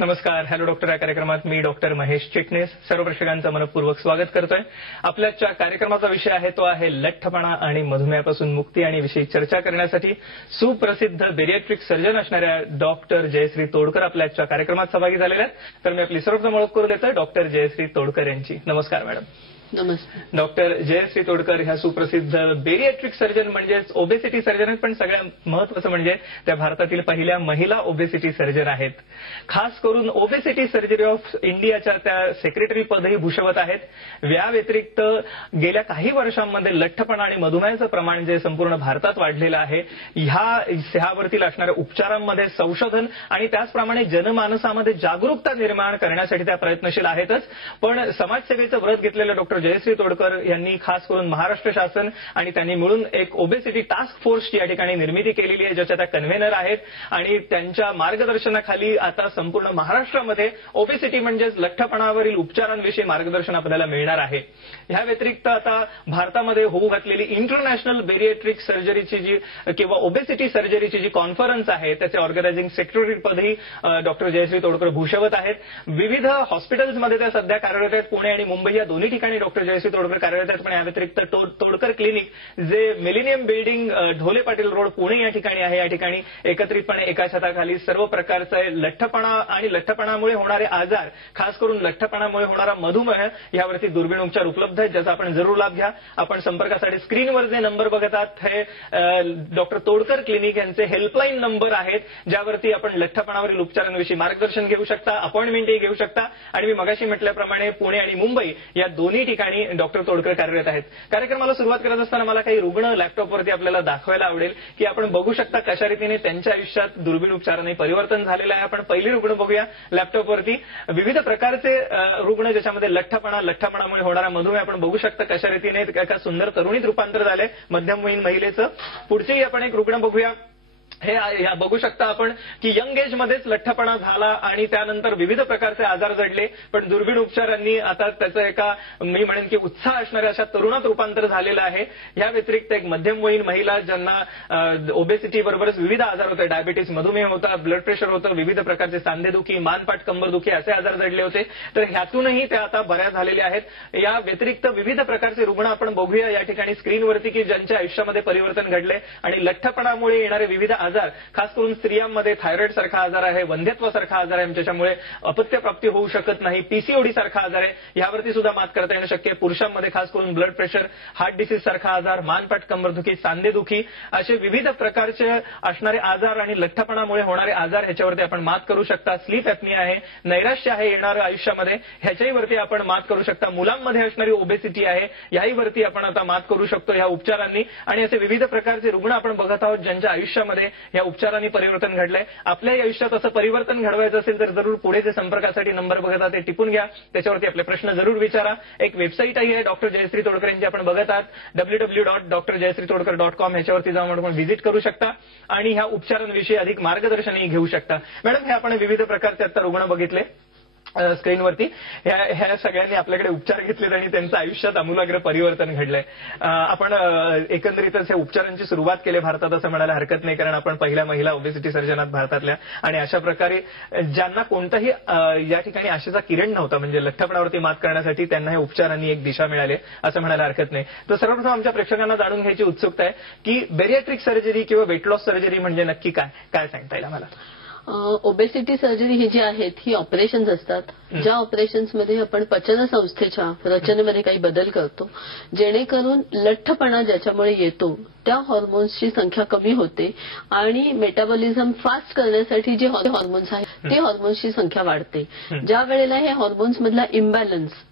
नमस्कार. Hello doctor या कार्यक्रमात मी डॉक्टर महेश चिटणीस सर्व प्रेक्षकांचं मनपूर्वक स्वागत करतोय. आपल्याच्या कार्यक्रमाचा विषय आहे तो आहे लठ्ठपणा आणि मधुमेहापासून मुक्ती आणि विषयी चर्चा करण्यासाठी सुप्रसिद्ध बेरियाट्रिक सर्जन असणाऱ्या डॉक्टर जयश्री तोडकर आपल्याच्या कार्यक्रमात सहभागी झालेल्या आहेत. तर मी आपली सर्वप्रथम ओळख करून देतोय डॉक्टर जयश्री तोडकर यांची. नमस्कार मॅडम. नमस्कार. डॉक्टर जयश्री तोडकर ह्या सुप्रसिद्ध बेरियाट्रिक सर्जन म्हणजेच ओबेसिटी सर्जन आहेत, पण सगळ्यात महत्वाचं म्हणजे त्या भारतातील पहिल्या महिला ओबेसिटी सर्जन आहेत. खास करून ओबेसिटी सर्जरी ऑफ इंडियाच्या त्या सेक्रेटरी पदही भूषवत आहेत. या व्यतिरिक्त गेल्या काही वर्षांमध्ये लठ्ठपणा आणि मधुमेहाचं प्रमाण जे संपूर्ण भारतात वाढलेलं आहे, ह्यावरती असणाऱ्या उपचारांमध्ये संशोधन आणि त्याचप्रमाणे जनमानसामध्ये जागरूकता निर्माण करण्यासाठी त्या प्रयत्नशील आहेतच. पण समाजसेवेचं व्रत घेतलेल्या डॉक्टर जयश्री तोडकर यांनी खास करून महाराष्ट्र शासन आणि त्यांनी मिळून एक ओबेसिटी टास्क फोर्सची या ठिकाणी निर्मिती केलेली आहे, ज्याच्या त्या कन्व्हेनर आहेत. आणि त्यांच्या मार्गदर्शनाखाली आता संपूर्ण महाराष्ट्रामध्ये ओबेसिटी म्हणजेच लठ्ठपणावरील उपचारांविषयी मार्गदर्शन आपल्याला मिळणार आहे. या व्यतिरिक्त आता भारतामध्ये होऊ घातलेली इंटरनॅशनल बेरियाट्रिक सर्जरीची जी किंवा ओबेसिटी सर्जरीची जी कॉन्फरन्स आहे त्याचे ऑर्गनायझिंग सेक्रेटरी पदही डॉक्टर जयश्री तोडकर भूषवत आहेत. विविध हॉस्पिटल्समध्ये त्या सध्या कार्यरत आहेत. पुणे आणि मुंबई या दोन्ही ठिकाणी डॉक्टर जयश्री तोडकर कार्यरत आहेत. पण या व्यतिरिक्त तोडकर क्लिनिक जे millennium building Dhole Patil road Pune या ठिकाणी आहे, या ठिकाणी एकत्रितपणे एका छताखाली सर्व प्रकारचे लठ्ठपणा आणि लठ्ठपणामुळे होणारे आजार, खास करून लठ्ठपणामुळे होणारा मधुमेह यावरती दुर्बीण उपचार उपलब्ध आहेत, ज्याचा आपण जरूर लाभ घ्या. आपण संपर्कासाठी स्क्रीनवर जे नंबर बघत आहात हे डॉक्टर तोडकर क्लिनिक यांचे हेल्पलाईन नंबर आहेत, ज्यावरती आपण लठ्ठपणावरील उपचारांविषयी मार्गदर्शन घेऊ शकता, अपॉइंटमेंटही घेऊ शकता. आणि मी मगाशी म्हटल्याप्रमाणे पुणे आणि मुंबई या दोन्ही ठिकाणी डॉक्टर तोडकर कार्यरत आहेत. कार्यक्रमाला सुरुवात करत असताना मला काही रुग्ण लॅपटॉपवरती आपल्याला दाखवायला आवडेल की आपण बघू शकता कशा रीतीने त्यांच्या आयुष्यात दुर्बीण उपचाराने परिवर्तन झालेलं आहे. आपण पहिली रुग्ण बघूया लॅपटॉपवरती. विविध प्रकारचे रुग्ण ज्याच्यामध्ये लठ्ठपणामुळे होणारा मधुमेह आपण बघू शकता कशा रीतीने एका सुंदर तरुणीत रूपांतर झालंय मध्यमवयीन महिलेचं. पुढचेही आपण एक रुग्ण बघूया. हे बघू शकता आपण की यंग एज मध्येच लठ्ठपणा झाला आणि त्यानंतर विविध प्रकारचे आजार जडले, पण दुर्बीण उपचारांनी आता त्याचं एका मी म्हणेन की उत्साह असणाऱ्या अशा तरुणात रूपांतर झालेलं आहे. या व्यतिरिक्त एक मध्यमवयीन महिला ज्यांना ओबेसिटी बरोबरच विविध आजार होते, डायबिटीस, मधुमेह होता, ब्लड प्रेशर होतं, विविध प्रकारचे सांधेदुखी, मानपाट कंबरदुखी असे आजार जडले होते, तर ह्यातूनही त्या आता बऱ्या झालेल्या आहेत. या व्यतिरिक्त विविध प्रकारचे रुग्ण आपण बघूया या ठिकाणी स्क्रीनवरती की ज्यांच्या आयुष्यामध्ये परिवर्तन घडले आणि लठ्ठपणामुळे येणारे विविध आजार, खास करून स्त्रियांमध्ये थायरॉइड सारखा आजार आहे, वंध्यत्वासारखा आजार आहे, ज्याच्यामुळे अपत्यप्राप्ती होऊ शकत नाही, पीसीओडी सारखा आजार आहे, यावरती सुद्धा मात करता येणं शक्य आहे. पुरुषांमध्ये खास करून ब्लड प्रेशर, हार्ट डिसीज सारखा आजार, मानपाट कंबरदुखी, सांधेदुखी असे विविध प्रकारचे असणारे आजार आणि लठ्ठपणामुळे होणारे आजार ह्याच्यावरती आपण मात करू शकता. स्लीप ॲपनिया आहे, नैराश्य आहे येणारं आयुष्यामध्ये, ह्याच्याही वरती आपण मात करू शकता. मुलांमध्ये असणारी ओबेसिटी आहे, याही वरती आपण आता मात करू शकतो ह्या उपचारांनी. आणि असे विविध प्रकारचे रुग्ण आपण बघत आहोत ज्यांच्या आयुष्यामध्ये या उपचारांनी परिवर्तन घडलंय. आपल्याही आयुष्यात असं परिवर्तन घडवायचं असेल तर जरूर पुढे जे संपर्कासाठी नंबर बघत आहात ते टिपून घ्या, त्याच्यावरती आपले प्रश्न जरूर विचारा. एक वेबसाईटही आहे डॉक्टर जयश्री तोडकर यांची, आपण बघत आहात www.drjayasritodkar.com ह्याच्यावरती जाऊन आपण व्हिजिट करू शकता आणि ह्या उपचारांविषयी अधिक मार्गदर्शनही घेऊ शकता. मॅडम, हे आपण विविध प्रकारचे आता रुग्ण बघितले स्क्रीनवरती. ह्या सगळ्यांनी आपल्याकडे उपचार घेतलेत आणि त्यांचं आयुष्यात आमूलाग्र परिवर्तन घडलंय. आपण एकंदरीतच हे उपचारांची सुरुवात केली भारतात असं म्हणायला हरकत नाही, कारण आपण पहिल्या महिला ओबेसिटी सर्जनात भारतातल्या. आणि अशा प्रकारे ज्यांना कोणताही या ठिकाणी आशेचा किरण नव्हता म्हणजे लठ्ठपणावरती मात करण्यासाठी, त्यांना हे उपचारांनी एक दिशा मिळाली असं म्हणायला हरकत नाही. तर सर्वप्रथम आमच्या प्रेक्षकांना जाणून घ्यायची उत्सुकता आहे की बेरियाट्रिक सर्जरी किंवा वेट लॉस सर्जरी म्हणजे नक्की काय सांगता येईल आम्हाला? ओबेसिटी सर्जरी ही जी आहेत ही ऑपरेशन्स असतात, ज्या ऑपरेशन्समध्ये आपण पचन संस्थेच्या रचनेमध्ये काही बदल करतो, जेणेकरून लठ्ठपणा ज्याच्यामुळे येतो त्या हॉर्मोन्सची संख्या कमी होते आणि मेटाबॉलिझम फास्ट करण्यासाठी जे हॉर्मोन्स आहेत ते हॉर्मोन्सची संख्या वाढते. ज्या वेळेला हे हॉर्मोन्स मधला इम्बॅलन्स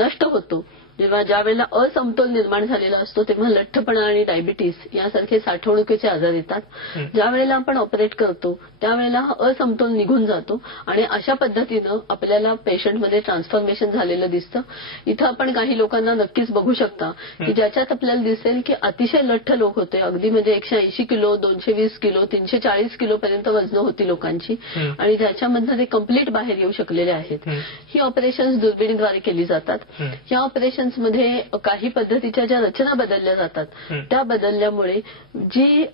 नष्ट होतो, जेव्हा ज्या वेळेला असमतोल निर्माण झालेला असतो, तेव्हा लठ्ठपणा आणि डायबिटीस यासारखे साठवणुकीचे आजार येतात. ज्या वेळेला आपण ऑपरेट करतो त्यावेळेला हा असमतोल निघून जातो आणि अशा पद्धतीनं आपल्याला पेशंटमध्ये ट्रान्सफॉर्मेशन झालेलं दिसतं. इथं आपण काही लोकांना नक्कीच बघू शकता की ज्याच्यात आपल्याला दिसेल की अतिशय लठ्ठ लोक होते, अगदी म्हणजे 180 किलो, 220 किलो, 340 किलो पर्यंत वजन होती लोकांची, आणि ज्याच्यामधनं ते कम्प्लीट बाहेर येऊ शकलेले आहेत. ही ऑपरेशन्स दुर्बिणीद्वारे केली जातात. या ऑपरेशन मध्ये काही पद्धतीच्या ज्या रचना बदलल्या जातात त्या बदलल्यामुळे जी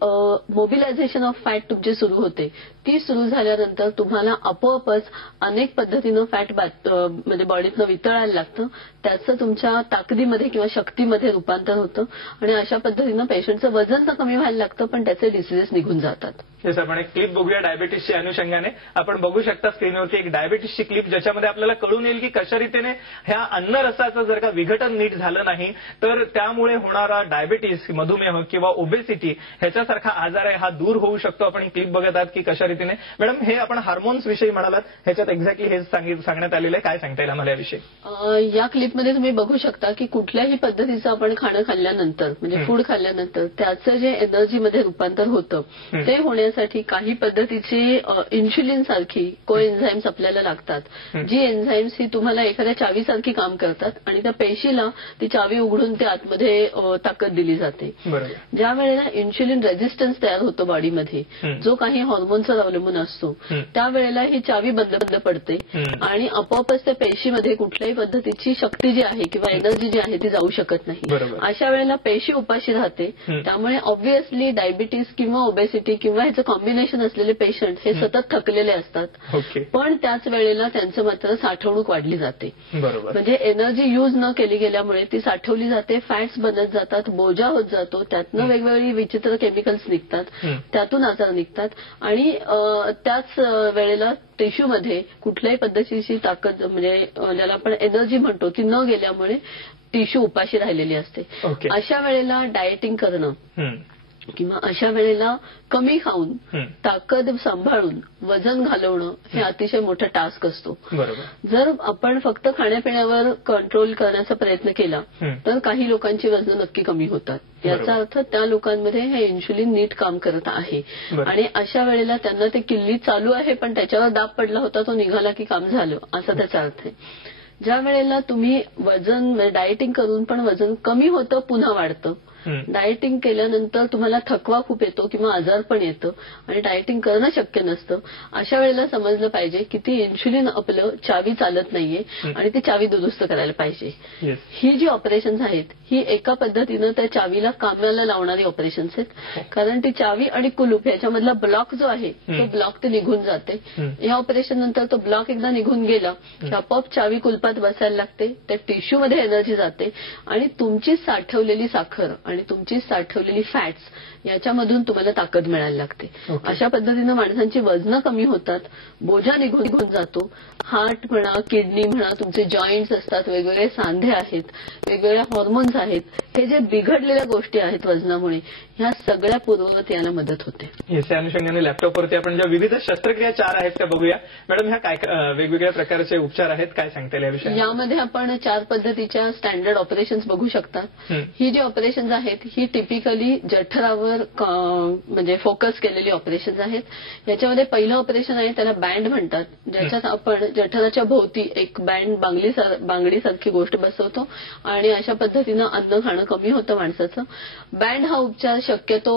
मोबिलायझेशन ऑफ फॅट तुमची सुरू होते ती सुरू झाल्यानंतर तुम्हाला आपोआपच अनेक पद्धतीनं फॅट म्हणजे बॉडीतनं वितळायला लागतं. त्याचं तुमच्या ताकदीमध्ये किंवा शक्तीमध्ये रूपांतर होतं आणि अशा पद्धतीनं पेशंटचं वजन तर कमी व्हायला लागतं पण त्याचे डिसीजेस निघून जातात. येस, आपण एक क्लिप बघूया डायबिटीसच्या अनुषंगाने. आपण बघू शकता स्क्रीनवरती एक डायबिटीसची क्लिप, ज्याच्यामध्ये आपल्याला कळून येईल की कशा रीतीने ह्या अन्नरसाचं जर का विघटन नीट झालं नाही तर त्यामुळे होणारा डायबिटीस, मधुमेह किंवा ओबेसिटी ह्याच्यासारखा आजार आहे हा दूर होऊ शकतो. आपण क्लिप बघत आहात की कशा रीतीने. मॅडम, हे आपण हार्मोन्स विषयी म्हणालात, ह्याच्यात एक्झॅक्टली हेच सांगण्यात आलेलं आहे. काय सांगता येईल आम्हाला याविषयी? या क्लिपमध्ये तुम्ही बघू शकता की कुठल्याही पद्धतीचं आपण खाणं खाल्ल्यानंतर म्हणजे फूड खाल्ल्यानंतर त्याचं जे एनर्जीमध्ये रूपांतर होतं ते होण्यासाठी काही पद्धतीची इन्शुलिन सारखी कोएन्झाईम्स आपल्याला लागतात. जी एन्झाईम्स ही तुम्हाला एखाद्या चावीसारखी काम करतात आणि त्या पेशीला ती चावी उघडून ते आतमध्ये ताकद दिली जाते. ज्या वेळेला इन्शुलिन रेझिस्टन्स तयार होतो बॉडीमध्ये, जो काही हॉर्मोन्सवर अवलंबून असतो, त्यावेळेला ही चावी बंद पडते आणि आपोआपच त्या पेशीमध्ये कुठल्याही पद्धतीची शक्ती जी आहे किंवा एनर्जी जी आहे ती जाऊ शकत नाही. अशा वेळेला पेशी उपाशी राहते. त्यामुळे ऑब्व्हियसली डायबिटीस किंवा ओबेसिटी किंवा ह्याचं कॉम्बिनेशन असलेले पेशंट हे सतत थकलेले असतात. पण त्याच वेळेला त्यांचं मात्र साठवणूक वाढली जाते. म्हणजे एनर्जी यूज न केली गेल्यामुळे ती साठवली जाते, फॅट्स बनत जातात, बोजा होत जातो, त्यातनं वेगवेगळी विचित्र केमिकल्स निघतात, त्यातून आजार निघतात आणि त्याच वेळेला टिश्यूमध्ये कुठल्याही पद्धतीची ताकद म्हणजे ज्याला आपण एनर्जी म्हणतो ती न गेल्यामुळे टिश्यू उपाशी राहिलेली असते. अशा वेळेला डाएटिंग करणं किंवा अशा वेळेला कमी खाऊन ताकद सांभाळून वजन घालवणं हे अतिशय मोठा टास्क असतो. जर आपण फक्त खाण्यापिण्यावर कंट्रोल करण्याचा प्रयत्न केला तर काही लोकांची वजन नक्की कमी होतात. याचा अर्थ त्या लोकांमध्ये हे इन्शुलिन नीट काम करत आहे आणि अशा वेळेला त्यांना ते किल्ली चालू आहे पण त्याच्यावर दाब पडला होता तो निघाला की काम झालं असा त्याचा अर्थ आहे. ज्या वेळेला तुम्ही वजन डाएटिंग करून पण वजन कमी होतं पुन्हा वाढतं, डाएटिंग केल्यानंतर तुम्हाला थकवा खूप येतो किंवा आजार पण येतं आणि डाएटिंग करणं शक्य नसतं, अशा वेळेला समजलं पाहिजे की ती इन्शुलिन आपलं चावी चालत नाहीये आणि ती चावी दुरुस्त करायला पाहिजे. ही जी ऑपरेशन्स आहेत ही एका पद्धतीनं त्या चावीला कामाला लावणारी ऑपरेशन्स आहेत. कारण ती चावी आणि कुलूप याच्यामधला ब्लॉक जो आहे तो ब्लॉक ते निघून जाते. या ऑपरेशन नंतर तो ब्लॉक एकदा निघून गेला की आपोआप चावी कुलपात बसायला लागते, त्या टिश्यूमध्ये एनर्जी जाते आणि तुमची साठवलेली साखर आणि तुमची साठवलेली फॅट्स याच्यामधून तुम्हाला ताकद मिळायला लागते. अशा पद्धतीनं माणसांची वजनं कमी होतात, बोजा निघून जातो. हार्ट म्हणा, किडनी म्हणा, तुमचे जॉईंट्स असतात, वेगवेगळे सांधे आहेत, वेगवेगळे हॉर्मोन्स आहेत, हे जे बिघडलेल्या गोष्टी आहेत वजनामुळे ह्या सगळ्या पूर्ववत याला मदत होते. या अनुषंगाने लॅपटॉपवरती आपण ज्या विविध शस्त्रक्रिया 4 आहेत त्या बघूया. मॅडम, ह्या काय वेगवेगळ्या प्रकारचे उपचार आहेत, काय सांगता येईल याविषयी? यामध्ये आपण 4 पद्धतीच्या स्टँडर्ड ऑपरेशन्स बघू शकता. ही जी ऑपरेशन्स आहेत ही टिपिकली जठरावर म्हणजे फोकस केलेली ऑपरेशन्स आहेत. याच्यामध्ये पहिलं ऑपरेशन आहे त्याला बँड म्हणतात, ज्याच्यात आपण जठराच्या भोवती एक बांगडीसारखी गोष्ट बसवतो आणि अशा पद्धतीनं अन्न खाणं कमी होतं माणसाचं. बँड हा उपचार शक्यतो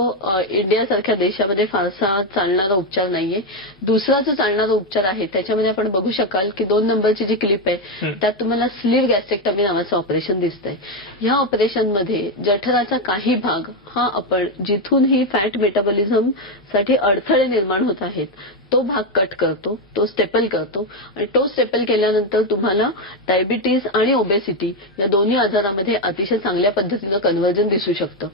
इंडियासारख्या देशामध्ये फारसा चालणारा उपचार नाहीये. दुसरा जो चालणारा उपचार आहे त्याच्यामध्ये आपण बघू शकाल की 2 नंबरची जी क्लिप आहे त्यात तुम्हाला स्लीव्ह गॅस्ट्रेक्टमी नावाचं ऑपरेशन दिसतंय. या ऑपरेशनमध्ये जठराचा काही भाग हा आपण जिथून ही फॅट मेटाबॉलिझम साठी अडथळे निर्माण होत आहेत तो भाग कट करतो, तो स्टेपल करतो आणि तो स्टेपल केल्यानंतर तुम्हाला डायबिटीज आणि ओबेसिटी या दोन्ही आजारामध्ये अतिशय चांगल्या पद्धतीनं कन्व्हर्जन दिसू शकतं.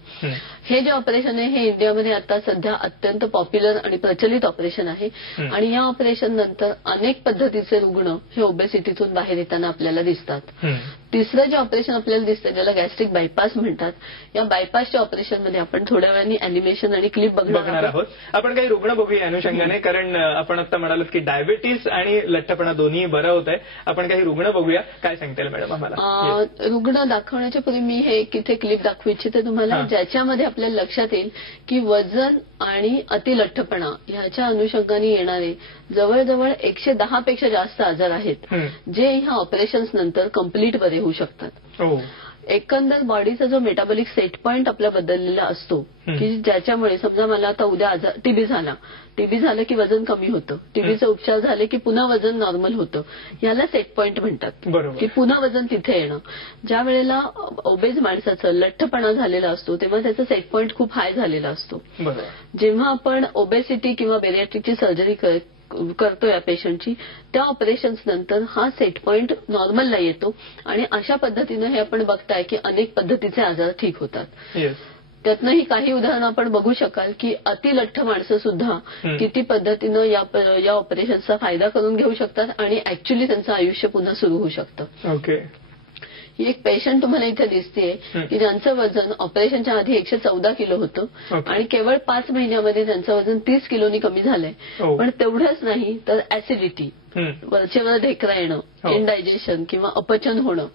हे जे ऑपरेशन आहे हे इंडियामध्ये आता सध्या अत्यंत पॉप्युलर आणि प्रचलित ऑपरेशन आहे आणि या ऑपरेशन नंतर अनेक पद्धतीचे रुग्ण हे ओबेसिटीतून बाहेर येताना आपल्याला दिसतात. तिसरं जे ऑपरेशन आपल्याला दिसतं त्याला गॅस्ट्रिक बायपास म्हणतात. या बायपासच्या ऑपरेशनमध्ये आपण थोड्या वेळाने अॅनिमेशन आणि क्लिप बघणार आहोत. आपण काही रुग्ण बघूया अनुषंगाने, कारण आपण आता म्हणालात की डायबिटीस आणि लठ्ठपणा दोन्ही बरं होत आहे. आपण काही रुग्ण बघूया, काय सांगता येईल मॅडम आम्हाला? रुग्ण दाखवण्याच्या पूर्वी मी हे इथे क्लिप दाखवू इच्छिते तुम्हाला, ज्याच्यामध्ये आपल्याला लक्षात येईल की वजन आणि अतिलठ्ठपणा ह्याच्या अनुषंगाने येणारे जवळजवळ 110 पेक्षा जास्त आजार आहेत जे ह्या ऑपरेशन्स नंतर कम्प्लीट बरे होऊ शकतात. एकंदर बॉडीचा जो मेटाबॉलिक सेट पॉइंट आपला बदललेला असतो की ज्याच्यामुळे समजा मला आता उद्या टीबी झालं की वजन कमी होतं, टीबीचे उपचार झाले की पुन्हा वजन नॉर्मल होतं, याला सेट पॉइंट म्हणतात. की पुन्हा वजन तिथे येणं. ज्या वेळेला ओबेज माणसाचं लठ्ठपणा झालेला असतो तेव्हा त्याचा सेट पॉइंट खूप हाय झालेला असतो. जेव्हा आपण ओबेसिटी किंवा बेरियाट्रिकची सर्जरी करतो या पेशंटची, त्या ऑपरेशन्स नंतर हा सेट पॉइंट नॉर्मलला येतो आणि अशा पद्धतीनं हे आपण बघताय की अनेक पद्धतीचे आजार ठीक होतात. त्यातनंही काही उदाहरणं आपण बघू शकाल की अतिलठ्ठ माणसं सुद्धा किती पद्धतीनं या ऑपरेशनचा फायदा करून घेऊ शकतात आणि ऍक्च्युली त्यांचं आयुष्य पुन्हा सुरू होऊ शकतं. ही एक पेशंट तुम्हाला इथे दिसतेय की ज्यांचं वजन ऑपरेशनच्या आधी 114 किलो होतं आणि केवळ 5 महिन्यामध्ये त्यांचं वजन 30 किलोनी कमी झालंय. पण तेवढंच नाही तर ऍसिडिटी, वरचेवर ढेकरा येणं, इनडायजेशन किंवा अपचन होणं,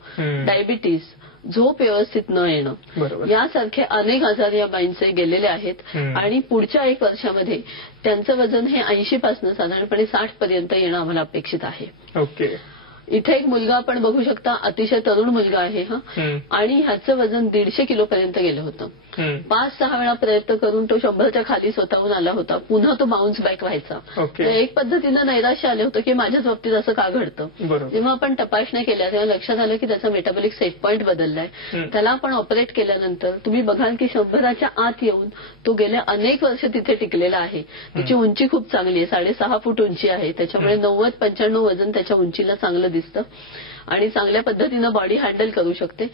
डायबिटीस, झोप व्यवस्थित न येणं, यासारखे अनेक आजार या बाईंचे गेलेले आहेत आणि पुढच्या 1 वर्षामध्ये त्यांचं वजन हे 80 पासून साधारणपणे 60 पर्यंत येणं आम्हाला अपेक्षित आहे. इथे एक मुलगा आपण बघू शकता, अतिशय तरुण मुलगा आहे हा, आणि ह्याचं वजन 150 किलो पर्यंत गेलं होतं. 5-6 वेळा प्रयत्न करून तो 100च्या खाली स्वतःहून आला होता. पुन्हा तो बाउन्स बॅक व्हायचा. तर एक पद्धतीनं नैराश्य आलं होतं की माझ्याच बाबतीत असं का घडतं. जेव्हा आपण तपासण्या केल्या तेव्हा लक्षात आलं की त्याचा मेटाबॉलिक सेट पॉइंट बदललाय. त्याला आपण ऑपरेट केल्यानंतर तुम्ही बघाल की 100च्या आत येऊन तो गेले अनेक वर्ष तिथे टिकलेला आहे. त्याची उंची खूप चांगली आहे, 6.5 फूट उंची आहे. त्याच्यामुळे 90-95 वजन त्याच्या उंचीला चांगलं दिसतं आणि चांगल्या पद्धतीनं बॉडी हँडल करू शकते.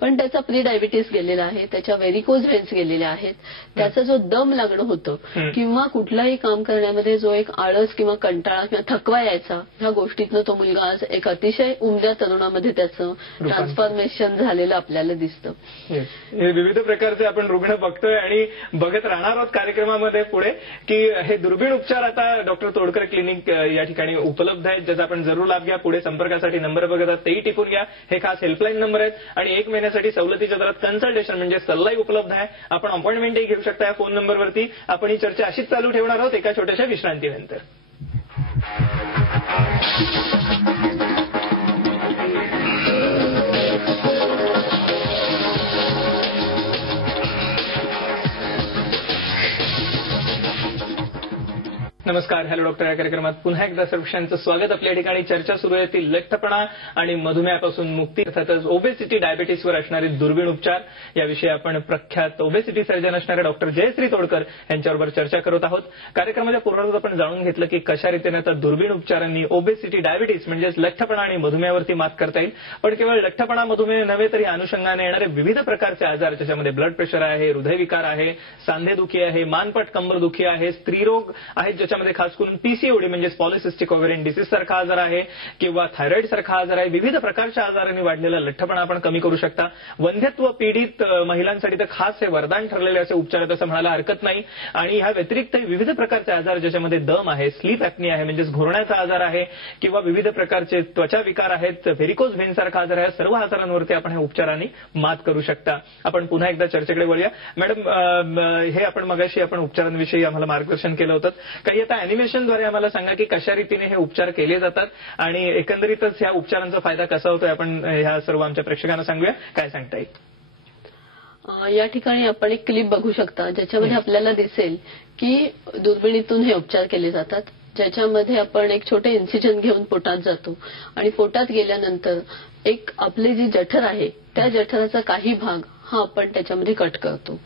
पण त्याचा प्री डायबिटीस गेलेला आहे, त्याच्या व्हेरिकोज व्हेन्स गेलेल्या आहेत, त्याचा जो दम लागणं होतं किंवा कुठलाही काम करण्यामध्ये जो एक आळस किंवा कंटाळा किंवा थकवा यायचा, ह्या गोष्टीतनं तो मुलगा आज एक अतिशय उमद्या तरुणामध्ये त्याचं ट्रान्सफॉर्मेशन झालेलं आपल्याला दिसतं. विविध प्रकारचे आपण रुग्ण बघतोय आणि बघत राहणार आहोत कार्यक्रमामध्ये पुढे की हे दुर्बीण उपचार आता डॉक्टर तोडकर क्लिनिक या ठिकाणी उपलब्ध आहेत, ज्याचा आपण जरूर लाभ घ्या. पुढे संपर्कासाठी नंबर बघतात तेही टिपून घ्या. हे खास हेल्पलाईन नंबर आहेत आणि 1 महिन्यासाठी सवलतीच्या दरात कन्सल्टेशन म्हणजे सल्लाही उपलब्ध आहे. आपण अपॉइंटमेंटही घेऊ शकता या फोन नंबरवरती. आपण ही चर्चा अशीच चालू ठेवणार आहोत एका छोट्याशा विश्रांतीनंतर. नमस्कार, हॅलो डॉक्टर या कार्यक्रमात पुन्हा एकदा सर्वांचं स्वागत. आपल्या ठिकाणी चर्चा सुरू आहे ती लठ्ठपणा आणि मधुमेहापासून मुक्ती, अर्थातच ओबेसिटी डायबिटीसवर असणारे दुर्बीण उपचार याविषयी आपण प्रख्यात ओबेसिटी सर्जन असणारे डॉक्टर जयश्री तोडकर यांच्याबरोबर चर्चा करत आहोत. कार्यक्रमाच्या पूर्वार्धात आपण जाणून घेतलं की कशा रीतीने आता दुर्बीण उपचारांनी ओबेसिटी डायबिटीस म्हणजेच लठ्ठपणा आणि मधुमेहावरती मात करता येईल. पण केवळ लठ्ठपणा मधुमेह नव्हे तर या अनुषंगाने येणारे विविध प्रकारचे आजार, ज्याच्यामध्ये ब्लड प्रेशर आहे, हृदयविकार आहे, सांधेदुखी आहे, मानपट कंबरदुखी आहे, स्त्रीरोग आहेत ज्याच्यामध्ये खास करून पीसीओडी म्हणजे पॉलिसिस्टिक ओव्हेरियन डिसीज सारखा आजार आहे किंवा थायरॉइड सारखा आजार आहे. विविध प्रकारच्या आजारांनी वाढलेला लठ्ठपणा आपण कमी करू शकता. वंध्यत्व पीडित महिलांसाठी तर खास हे वरदान ठरलेले असे उपचार आहेत असं म्हणायला हरकत नाही. आणि ह्या व्यतिरिक्त विविध प्रकारचे आजार ज्याच्यामध्ये दम आहे, स्लीप ऍपनिया आहे म्हणजेच घोरण्याचा आजार आहे किंवा विविध प्रकारचे त्वचा विकार आहेत, व्हेरिकोज व्हेन सारखा आजार आहे, सर्व आजारांवरती आपण हे उपचारांनी मात करू शकता. आपण पुन्हा एकदा चर्चेकडे वळूया. मॅडम, हे आपण मगाशी आपण उपचारांविषयी आम्हाला मार्गदर्शन केलं होतं. काही आता अॅनिमेशनद्वारे आम्हाला सांगा की कशा रीतीने हे उपचार केले जातात आणि एकंदरीतच ह्या उपचारांचा फायदा कसा होतोय आपण ह्या सर्व आमच्या प्रेक्षकांना सांगूया. काय सांगता येईल? या ठिकाणी आपण एक क्लिप बघू शकता ज्याच्यामध्ये आपल्याला दिसेल की दुर्बिणीतून हे उपचार केले जातात, ज्याच्यामध्ये आपण एक छोटे इन्सिजन घेऊन पोटात जातो आणि पोटात गेल्यानंतर एक आपली जी जठर आहे त्या जठराचा काही भाग हा आपण त्याच्यामध्ये कट करतो.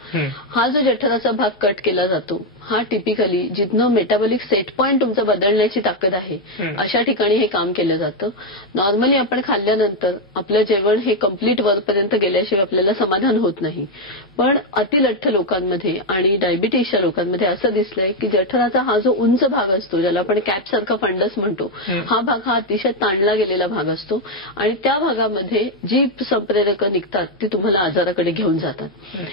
हा जो जठराचा भाग कट केला जातो हा टिपिकली जिथनं मेटाबॉलिक सेट पॉइंट तुमचं बदलण्याची ताकद आहे अशा ठिकाणी हे काम केलं जातं. नॉर्मली आपण खाल्ल्यानंतर आपलं जेवण हे कम्प्लीट वरपर्यंत गेल्याशिवाय आपल्याला समाधान होत नाही. पण अतिलठ्ठ लोकांमध्ये आणि डायबिटीसच्या लोकांमध्ये असं दिसलंय की जठराचा हा जो उंच भाग असतो, ज्याला आपण कॅप सारखा फंडस म्हणतो, हा भाग हा अतिशय ताणला गेलेला भाग असतो आणि त्या भागामध्ये जी संप्रेरकं निघतात ती तुम्हाला आजाराकडे घेऊन जातात.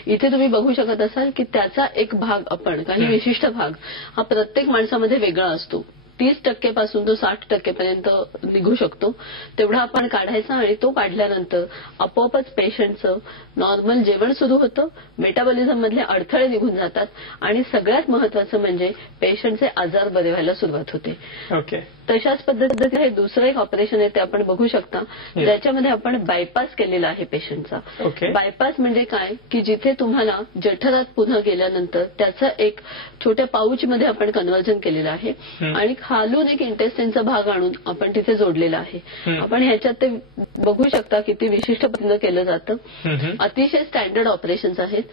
इथे तुम्ही बघू शकत असाल की त्याचा एक भाग आपण काही विशिष्ट भाग हा प्रत्येक माणसामध्ये वेगळा असतो. 30% पासून तो 60% पर्यंत निघू शकतो, तेवढा आपण काढायचा आणि तो काढल्यानंतर आपोआपच पेशंटचं नॉर्मल जेवण सुरू होतं, मेटाबॉलिझम मधले अडथळे निघून जातात आणि सगळ्यात महत्वाचं म्हणजे पेशंटचे आजार बरे व्हायला सुरुवात होते. ओके. तशाच पद्धतीने हे दुसरं एक ऑपरेशन आहे ते आपण बघू शकता, ज्याच्यामध्ये आपण बायपास केलेला आहे पेशंटचा. ओके. बायपास म्हणजे काय की जिथे तुम्हाला जठरात पुन्हा गेल्यानंतर त्याचं एक छोट्या पाऊचमध्ये आपण कन्व्हर्जन केलेलं आहे आणि खालून एक इंटेस्टाईनचा भाग आणून आपण तिथे जोडलेला आहे. आपण ह्याच्यात ते बघू शकता किती विशिष्ट पद्धतीनं केलं जातं. अतिशय स्टँडर्ड ऑपरेशन्स आहेत.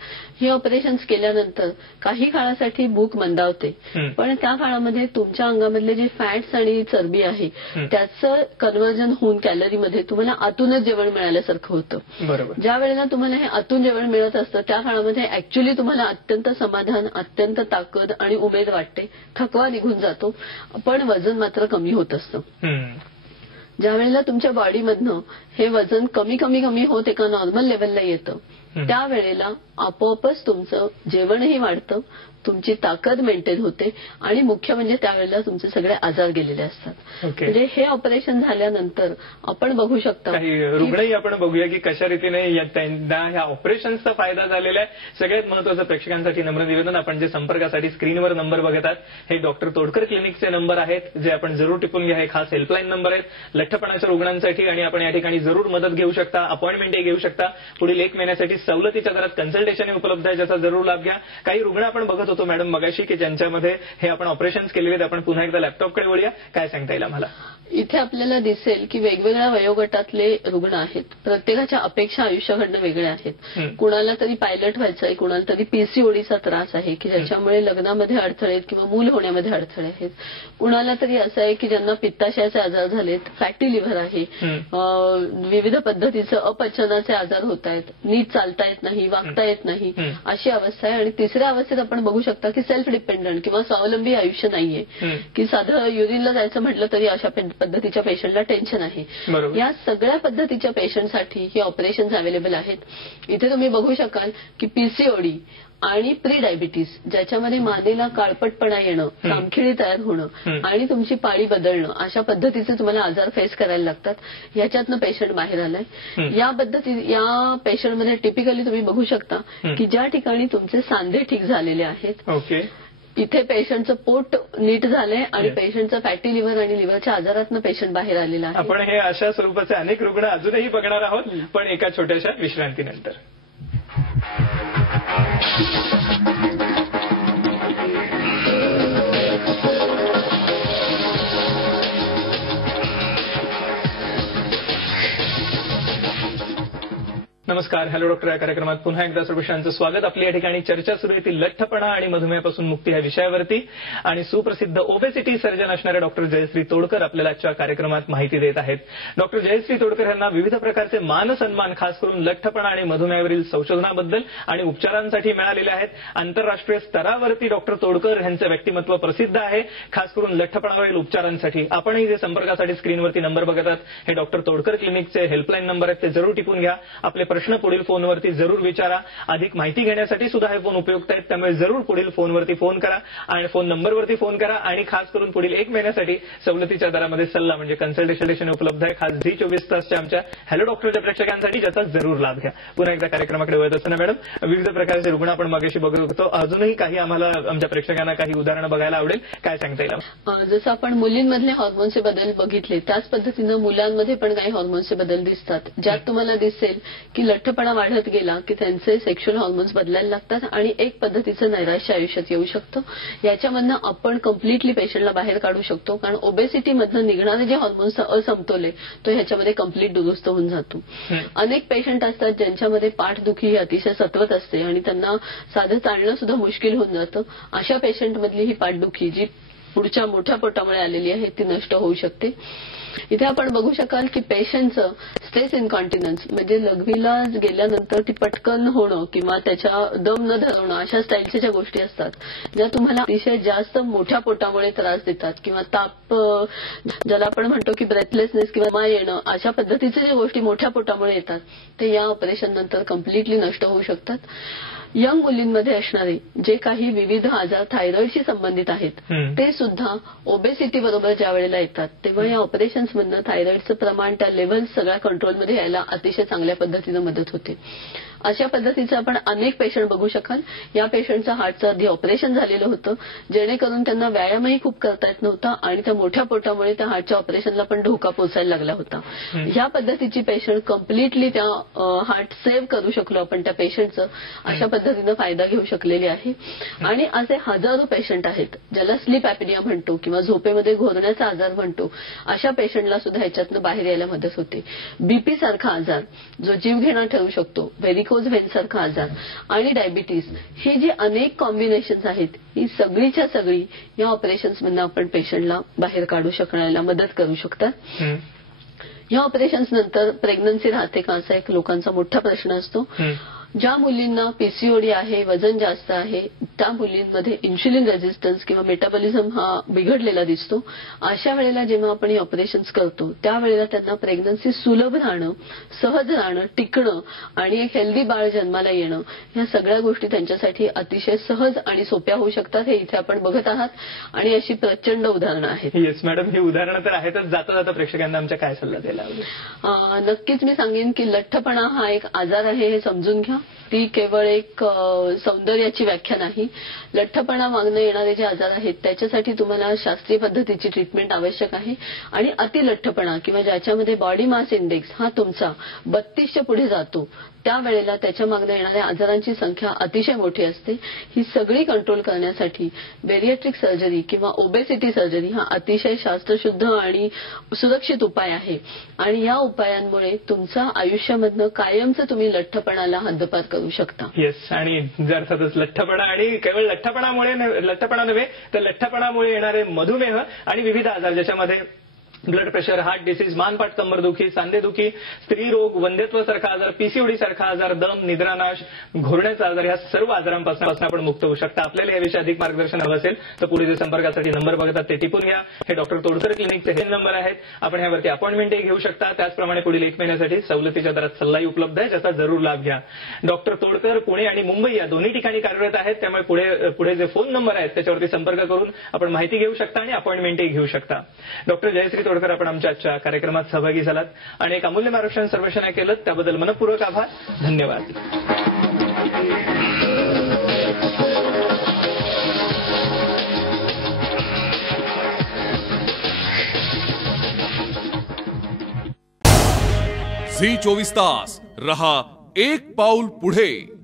ही ऑपरेशन्स केल्यानंतर काही काळासाठी भूक मंदावते, पण त्या काळामध्ये तुमच्या अंगामधले जे फॅट्स आणि चरबी आहे त्याचं कन्व्हर्जन होऊन कॅलरीमध्ये तुम्हाला आतूनच जेवण मिळाल्यासारखं होतं. बरोबर. ज्या वेळेला तुम्हाला हे आतून जेवण मिळत असतं त्या काळामध्ये ऍक्च्युली तुम्हाला अत्यंत समाधान, अत्यंत ताकद आणि उमेद वाटते, थकवा निघून जातो, पण वजन मात्र कमी होत असतं. ज्या वेळेला तुमच्या बॉडीमधनं हे वजन कमी कमी कमी होत एका नॉर्मल लेवलला येतं त्यावेळेला आपोआपच तुमचं जेवणही वाढतं, तुमची ताकद मेंटेन होते आणि मुख्य म्हणजे त्यावेळेला तुमचे सगळे आजार गेलेले असतात. म्हणजे हे ऑपरेशन झाल्यानंतर आपण बघू शकता काही रुग्णही आपण बघूया की कशा रीतीने त्यांना ह्या ऑपरेशन्सचा फायदा झालेला आहे. सगळ्यात महत्वाचं प्रेक्षकांसाठी नम्र निवेदन, आपण जे संपर्कासाठी स्क्रीनवर नंबर बघतात हे डॉक्टर तोडकर क्लिनिकचे नंबर आहेत, जे आपण जरूर टिपून घ्या. हे खास हेल्पलाईन नंबर आहेत लठ्ठपणाच्या रुग्णांसाठी आणि आपण या ठिकाणी जरूर मदत घेऊ शकता, अपॉइंटमेंटही घेऊ शकता. पुढील 1 महिन्यासाठी सवलतीच्या दरात कन्सल्टेशन उपलब्ध आहे, ज्याचा जरूर लाभ घ्या. काही रुग्ण आपण बघत होतो मॅडम मगाशी की ज्यांच्यामध्ये हे आपण ऑपरेशन्स केलेले आहेत. आपण पुन्हा एकदा लॅपटॉपकडे वळूया. काय सांगता येईल आम्हाला? इथे आपल्याला दिसेल की वेगवेगळ्या वयोगटातले रुग्ण आहेत. प्रत्येकाच्या अपेक्षा आयुष्याकडनं वेगळ्या आहेत. कुणाला तरी पायलट व्हायचं आहे, कुणाला तरी पीसीओडीचा त्रास आहे की ज्याच्यामुळे लग्नामध्ये अडथळे आहेत किंवा मूल होण्यामध्ये अडथळे आहेत. कुणाला तरी असं आहे की ज्यांना पित्ताशयाचे आजार झालेत, फॅटी लिव्हर आहे, विविध पद्धतीचं अपचनाचे आजार होत आहेत, नीट चालता येत नाही, वागता येत नाही, अशी अवस्था आहे. आणि तिसऱ्या अवस्थेत आपण बघू शकता की सेल्फ डिपेंडंट किंवा स्वावलंबी आयुष्य नाहीये, की साधं युरिनला जायचं म्हटलं तरी अशा पद्धतीच्या पेशंटला टेन्शन आहे. या सगळ्या पद्धतीच्या पेशंटसाठी ही ऑपरेशन्स अवेलेबल आहेत. इथे तुम्ही बघू शकाल की पीसीओडी आणि प्री डायबिटीस, ज्याच्यामध्ये मानेला काळपटपणा येणं, सामखिळी तयार होणं आणि तुमची पाळी बदलणं, अशा पद्धतीचे तुम्हाला आजार फेस करायला लागतात. ह्याच्यातनं पेशंट बाहेर आलाय. या पेशंटमध्ये टिपिकली तुम्ही बघू शकता की ज्या ठिकाणी तुमचे सांधे ठीक झालेले आहेत, इथे पेशंटचं पोट नीट झालंय आणि पेशंटचं फॅटी लिव्हर आणि लिव्हरच्या आजारातनं पेशंट बाहेर आलेला आहे. आपण हे अशा स्वरूपाचे अनेक रुग्ण अजूनही बघणार आहोत, पण एका छोट्याशा विश्रांतीनंतर. नमस्कार. हॅलो डॉक्टर या कार्यक्रमात पुन्हा एकदा सर्वांचं स्वागत. आपली या ठिकाणी चर्चा सुरू आहे ती लठ्ठपणा आणि मधुमेहापासून मुक्ती या विषयावरती, आणि सुप्रसिद्ध ओबेसिटी सर्जन असणारे डॉक्टर जयश्री तोडकर आपल्याला आजच्या कार्यक्रमात माहिती देत आहेत. डॉक्टर जयश्री तोडकर यांना विविध प्रकारचे मान सन्मान खास करून लठ्ठपणा आणि मधुमेहावरील संशोधनाबद्दल आणि उपचारांसाठी मिळालेले आहेत. आंतरराष्ट्रीय स्तरावरती डॉक्टर तोडकर यांचं व्यक्तिमत्व प्रसिद्ध आहे, खास करून लठ्ठपणावरील उपचारांसाठी. आपणही जे संपर्कासाठी स्क्रीनवरती नंबर बघतात हे डॉक्टर तोडकर क्लिनिकचे हेल्पलाईन नंबर आहेत, ते जरूर टिपून घ्या. आपले प्रश्न पुढील फोनवरती जरूर विचारा. अधिक माहिती घेण्यासाठी सुद्धा हे फोन उपयुक्त आहेत, त्यामुळे जरूर पुढील फोनवरती फोन करा आणि फोन नंबरवरती फोन करा. आणि खास करून पुढील 1 महिन्यासाठी सवलतीच्या दरामध्ये सल्ला म्हणजे कन्सल्टेशन उपलब्ध आहे, खास झी 24 तासच्या आमच्या हॅलो डॉक्टरच्या प्रेक्षकांसाठी, ज्याचा जरूर लाभ घ्या. पुन्हा एकदा कार्यक्रमाकडे वळत असताना मॅडम, विविध प्रकारचे रुग्ण आपण मगाशी बघत होतो, अजूनही काही आम्हाला आमच्या प्रेक्षकांना काही उदाहरणं बघायला आवडेल. काय सांगता येईल? जसं आपण मुलींमधले हॉर्मोन्सचे बदल बघितले त्याच पद्धतीनं मुलांमध्ये पण काही हॉर्मोन्सचे बदल दिसतात, ज्यात तुम्हाला दिसेल की लठ्ठपणा वाढत गेला की त्यांचे सेक्शुअल हॉर्मोन्स बदलायला लागतात आणि एक पद्धतीचं नैराश्य आयुष्यात येऊ शकतं. याच्यामधनं आपण कम्प्लिटली पेशंटला बाहेर काढू शकतो, कारण ओबेसिटीमधनं निघणारे जे हॉर्मोन्सचा असमतोल आहे तो ह्याच्यामध्ये कम्प्लीट दुरुस्त होऊन जातो. अनेक पेशंट असतात ज्यांच्यामध्ये पाठदुखी ही अतिशय सतत असते आणि त्यांना साधं चालणं सुद्धा मुश्किल होऊन जातं. अशा पेशंटमधली ही पाठदुखी जी पुढच्या मोठ्या पोटामुळे आलेली आहे ती नष्ट होऊ शकते. इथे आपण बघू शकाल की पेशंटचं स्ट्रेस इनकॉन्टिनन्स म्हणजे लघवीला गेल्यानंतर ती पटकन होणं किंवा त्याच्या दम न धरवणं अशा स्टाईलच्या ज्या गोष्टी असतात ज्या तुम्हाला अतिशय जास्त मोठ्या पोटामुळे त्रास देतात किंवा ताप ज्याला आपण म्हणतो की ब्रेथलेसनेस किंवा मा येणं अशा पद्धतीच्या ज्या गोष्टी मोठ्या पोटामुळे येतात ते या ऑपरेशन नंतर कम्प्लिटली नष्ट होऊ शकतात. यंग मुलींमध्ये असणारे जे काही विविध आजार थायरॉइडशी संबंधित आहेत ते सुद्धा ओबेसिटी बरोबर ज्या वेळेला येतात तेव्हा या ऑपरेशन्समधनं थायरॉइडचं प्रमाण त्या लेव्हल सगळ्या कंट्रोलमध्ये यायला अतिशय चांगल्या पद्धतीनं मदत होते. अशा पद्धतीचं आपण अनेक पेशंट बघू शकाल. या पेशंटचं हार्टचं आधी ऑपरेशन झालेलं होतं जेणेकरून त्यांना व्यायामही खूप करता येत नव्हता आणि त्या मोठ्या पोटामुळे त्या हार्टच्या ऑपरेशनला पण धोका पोचायला लागला होता. ह्या पद्धतीची पेशंट कम्प्लिटली त्या हार्ट सेव्ह करू शकलो आपण त्या पेशंटचं अशा पद्धतीनं फायदा घेऊ शकलेले आहे. आणि असे हजारो पेशंट आहेत ज्याला स्लीप ॲपनिया म्हणतो किंवा झोपेमध्ये घोरण्याचा आजार म्हणतो अशा पेशंटला सुद्धा ह्याच्यातनं बाहेर यायला मदत होते. बीपी सारखा आजार जो जीवघेणा ठरू शकतो, व्हेरिकोज व्हेन सारखा आजार आणि डायबिटीस ही जी अनेक कॉम्बिनेशन्स आहेत ही सगळीच्या सगळी या ऑपरेशन्समधनं आपण पेशंटला बाहेर काढू शकण्याला मदत करू शकतात. या ऑपरेशन्स नंतर प्रेग्नन्सी राहते का असा एक लोकांचा मोठा प्रश्न असतो. ज्या मुलींना पीसीओडी आहे, वजन जास्त आहे, त्या मुलींमध्ये इन्शुलिन रेझिस्टन्स किंवा मेटाबॉलिझम हा बिघडलेला दिसतो. अशा वेळेला जेव्हा आपण ही ऑपरेशन्स करतो त्यावेळेला त्यांना प्रेग्नन्सी सुलभ राहणं, सहज राहणं, टिकणं आणि एक हेल्दी बाळ जन्माला येणं ह्या सगळ्या गोष्टी त्यांच्यासाठी अतिशय सहज आणि सोप्या होऊ शकतात. हे इथे आपण बघत आहात आणि अशी प्रचंड उदाहरणं आहेत. येस मॅडम, ही उदाहरणं तर आहेतच. जाता जाता प्रेक्षकांना आमच्या काय सल्ला द्यायला आवडेल? नक्कीच मी सांगेन की लठ्ठपणा हा एक आजार आहे हे समजून घ्या. ती केवळ एक सौंदर्याची व्याख्या नाही. लठ्ठपणा मागणं येणारे जे आजार आहेत त्याच्यासाठी तुम्हाला शास्त्रीय पद्धतीची ट्रीटमेंट आवश्यक आहे. आणि अतिलठ्ठपणा किंवा ज्याच्यामध्ये बॉडी मास इंडेक्स हा तुमचा 32च्या पुढे जातो त्यावेळेला त्याच्या मागणं येणाऱ्या आजारांची संख्या अतिशय मोठी असते. ही सगळी कंट्रोल करण्यासाठी बेरिएट्रिक सर्जरी किंवा ओबेसिटी सर्जरी हा अतिशय शास्त्रशुद्ध आणि सुरक्षित उपाय आहे. आणि या उपायांमुळे तुमच्या आयुष्यामधनं कायमचं तुम्ही लठ्ठपणाला हद्दपार करू शकता. येस, आणि अर्थातच लठ्ठपणा आणि केवळ लठ्ठपणा नव्हे तर लठ्ठपणामुळे येणारे मधुमेह आणि विविध आजार ज्याच्यामध्ये ब्लड प्रेशर, हार्ट डिसीज, मानपाट कंबरदुखी, सांधेदुखी, स्त्रीरोग, वंध्यत्व सारखा आजार, पीसीओडी सारखा आजार, दम, निद्रानाश, घोरण्याचा आजार या सर्व आजारांपासून आपण मुक्त होऊ शकता. आपल्याला याविषयी अधिक मार्गदर्शन हवं असेल तर पुढे जे संपर्कासाठी नंबर बघतात ते टिपून घ्या. हे डॉक्टर तोडकर क्लिनिकचे हे नंबर आहेत. आपण यावरती अपॉइंटमेंटही घेऊ शकता. त्याचप्रमाणे पुढील 1 महिन्यासाठी सवलतीच्या दरात सल्लाही उपलब्ध आहे ज्याचा जरूर लाभ घ्या. डॉक्टर तोडकर पुणे आणि मुंबई या दोन्ही ठिकाणी कार्यरत आहेत. त्यामुळे पुढे जे फोन नंबर आहेत त्याच्यावरती संपर्क करून आपण माहिती घेऊ शकता आणि अपॉइंटमेंटही घेऊ शकता. डॉक्टर जयश्री तोडकर, आपण आमच्या कार्यक्रमात सहभागी झालात आणि एक अमूल्य मार्गदर्शन सर्वेक्षण केलं त्याबद्दल मनपूर्वक आभार. धन्यवाद. झी 24 तास रहा एक पाऊल पुढे.